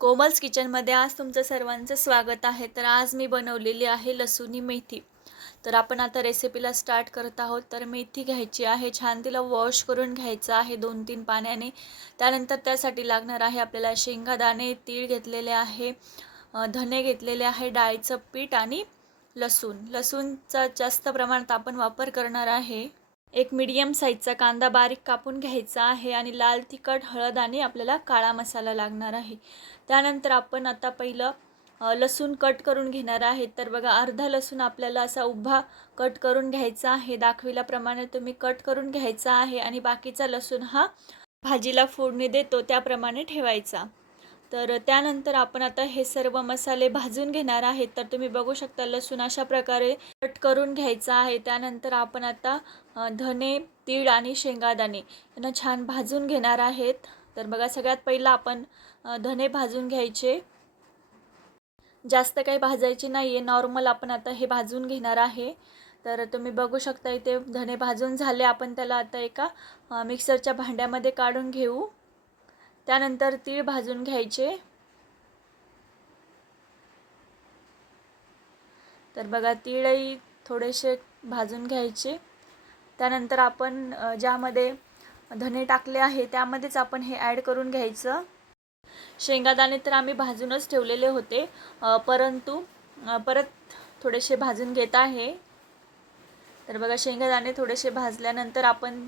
कोमल्स किचनमध्ये आज तुमचं सर्वांचं स्वागत आहे. तर आज मी बनवलेली आहे लसुणी मेथी. तर आपण आता रेसिपीला स्टार्ट करत आहोत. तर मेथी घ्यायची आहे छान तिला वॉश करून घ्यायचं आहे दोन तीन पाण्याने. त्यानंतर त्यासाठी लागणार आहे आपल्याला शेंगादाणे तीळ घेतलेले आहे धने घेतलेले आहे डाळीचं पीठ आणि लसूण. लसूणचा जास्त प्रमाणात आपण वापर करणार आहे. एक मीडियम साईजचा कांदा बारीक कापून घ्यायचा आहे आणि लाल तिखट हळद आणि आपल्याला काळा मसाला लागणार आहे. त्यानंतर आपण आता पहिलं लसूण कट करून घेणार आहे. तर बघा अर्धा लसूण आपल्याला असा उभा कट करून घ्यायचा आहे. दाखविल्याप्रमाणे तुम्ही कट करून घ्यायचा आहे आणि बाकीचा लसूण हा भाजीला फोडणी देतो त्याप्रमाणे ठेवायचा. तर त्यानंतर आपण आता हे सर्व मसाले भाजून घेणार आहेत. तर तुम्ही बघू शकता लसूण अशा प्रकारे कट करून घ्यायचा आहे. त्यानंतर आपण आता धने तीळ आणि शेंगादाणे यांना छान भाजून घेणार आहेत. तर बघा सगळ्यात पहिलं आपण धने भाजून घ्यायचे. जास्त काही भाजायचे नाही आहे नॉर्मल आपण आता हे भाजून घेणार आहे. तर तुम्ही बघू शकता इथे धने भाजून झाले. आपण त्याला आता एका मिक्सरच्या भांड्यामध्ये काढून घेऊ. त्यानंतर तीळ भाजून घ्यायचे. तर बघा तीळही थोडेसे भाजून घ्यायचे. त्यानंतर आपण ज्यामध्ये धने टाकले आहे त्यामध्येच आपण हे ॲड करून घ्यायचं. शेंगादाणे तर आम्ही भाजूनच ठेवलेले होते परंतु परत थोडेसे भाजून घेत आहे. तर बघा शेंगादाणे थोडेसे भाजल्यानंतर आपण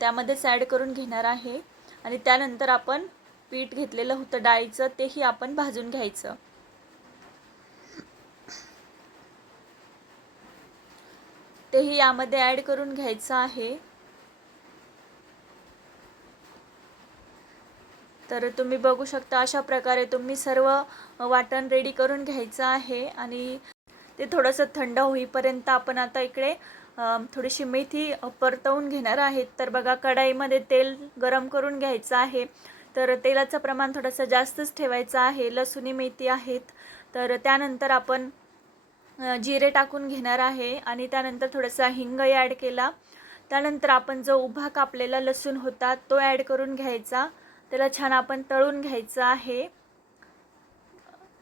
त्यामध्येच ॲड करून घेणार आहे. आणि त्यानंतर आपण पीठ घेतलेलं होतं डाळीचं तेही आपण भाजून घ्यायचं. तेही यामध्ये ॲड करून घ्यायचं आहे. तर तुम्ही बघू शकता अशा प्रकारे तुम्ही सर्व वाटण रेडी करून घ्यायचं आहे आणि ते थोडंसं थंड होईपर्यंत आपण आता इकडे थोडीशी मेथी परतवून घेणार आहेत. तर बघा कढाईमध्ये तेल गरम करून घ्यायचं आहे. तर तेलाचं प्रमाण थोडंसं जास्तच ठेवायचं आहे. लसुणी मेथी आहेत. तर त्यानंतर आपण जिरे टाकून घेणार आहे. आणि त्यानंतर थोडासा हिंगही ॲड केला. त्यानंतर आपण जो उभा कापलेला लसूण होता तो ॲड करून घ्यायचा. त्याला छान आपण तळून घ्यायचं आहे.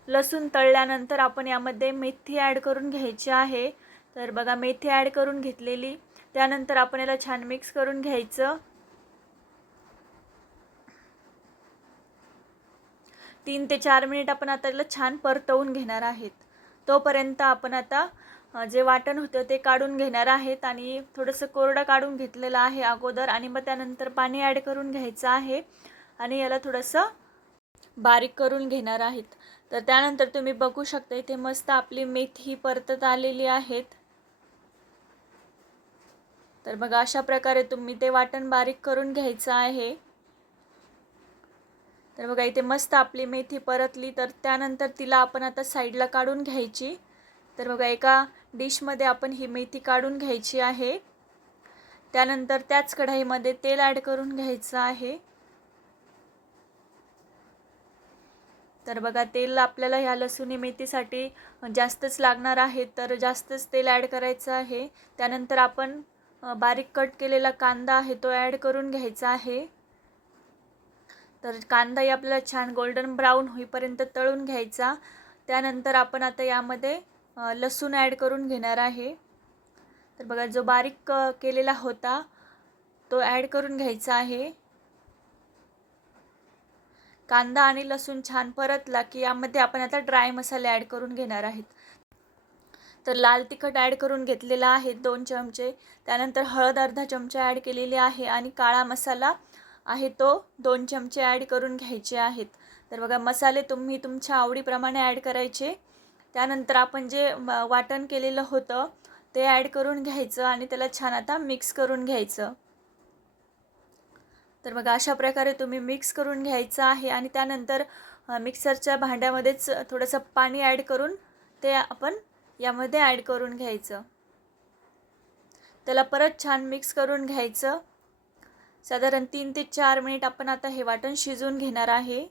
लसूण तळल्यानंतर आपण यामध्ये मेथी ॲड करून घ्यायची आहे. तर बघा मेथी ॲड करून घेतलेली. त्यानंतर आपण याला छान मिक्स करून घ्यायचं. तीन ते चार मिनिट आपण आता याला छान परतवून घेणार आहेत. तोपर्यंत आपण आता जे वाटण होतं ते काढून घेणार आहेत आणि थोडंसं कोरडं काढून घेतलेलं आहे अगोदर आणि मग त्यानंतर पाणी ॲड करून घ्यायचं आहे आणि याला थोडंसं बारीक करून घेणार आहेत. तर त्यानंतर तुम्ही बघू शकता इथे मस्त आपली मेथी परतत आलेली आहेत. तर बघा अशा प्रकारे तुम्ही ते वाटण बारीक करून घ्यायचं आहे. तर बघा इथे मस्त आपली मेथी परतली तर त्यानंतर तिला आपण आता साईडला काढून घ्यायची. तर बघा एका डिशमध्ये आपण ही मेथी काढून घ्यायची आहे. त्यानंतर त्याच कढाईमध्ये तेल ॲड करून घ्यायचं आहे. तर बघा तेल आपल्याला ह्या लसुणी मेथीसाठी जास्तच लागणार आहे तर जास्तच तेल ॲड करायचं आहे. त्यानंतर आपण बारीक कट केलेला कांदा आहे तो ॲड करून घ्यायचा आहे. तर कांदाही आपल्याला छान गोल्डन ब्राऊन होईपर्यंत तळून घ्यायचा. त्यानंतर आपण आता यामध्ये लसूण ॲड करून घेणार आहे. तर बघा जो बारीक केलेला होता तो ॲड करून घ्यायचा आहे. कांदा आणि लसूण छान परतला की यामध्ये आपण आता ड्राय मसाले ॲड करून घेणार आहेत. तर लाल तिखट ॲड करून घेतलेला आहे दोन चमचे. त्यानंतर हळद अर्धा चमचा ॲड केलेली आहे आणि काळा मसाला आहे तो दोन चमचे ॲड करून घ्यायचे आहेत. तर बघा मसाले तुम्ही तुमच्या आवडीप्रमाणे ॲड करायचे. त्यानंतर आपण जे म- वाटण केलेलं होतं ते ॲड करून घ्यायचं आणि त्याला छान आता मिक्स करून घ्यायचं. तर बघा अशा प्रकारे तुम्ही मिक्स करून घ्यायचं आहे आणि त्यानंतर मिक्सरच्या भांड्यामध्येच थोडंसं पाणी ॲड करून ते आपण यामध्ये ॲड करून घ्यायचं. त्याला परत छान मिक्स करून घ्यायचं. साधारण तीन ते चार मिनिट आपण आता हे वाटण शिजवून घेणार आहे.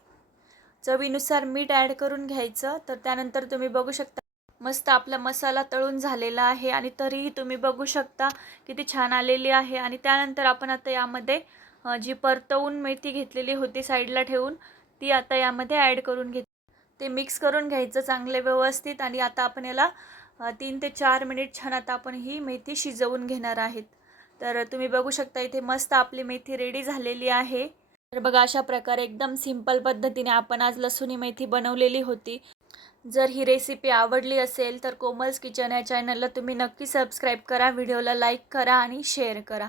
चवीनुसार मीठ ॲड करून घ्यायचं. तर त्यानंतर तुम्ही बघू शकता मस्त आपला मसाला तळून झालेला आहे आणि तरीही तुम्ही बघू शकता किती छान आलेली आहे. आणि त्यानंतर आपण आता यामध्ये जी परतवून मेथी घेतलेली होती साईडला ठेवून ती आता यामध्ये ॲड करून घेत ते मिक्स करून घ्यायचं चांगले व्यवस्थित. आणि आता आपण याला तीन ते चार मिनिट छान आता आपण ही मेथी शिजवून घेणार आहेत. तर तुम्ही बघू शकता इथे मस्त आपली मेथी रेडी झालेली आहे. तर बघा अशा प्रकारे एकदम सिंपल पद्धतीने आपण आज लसूणी मेथी बनवलेली होती. जर ही रेसिपी आवडली असेल तर कोमल्स किचन या चॅनलला तुम्ही नक्की सबस्क्राईब करा व्हिडिओला लाईक करा आणि शेअर करा.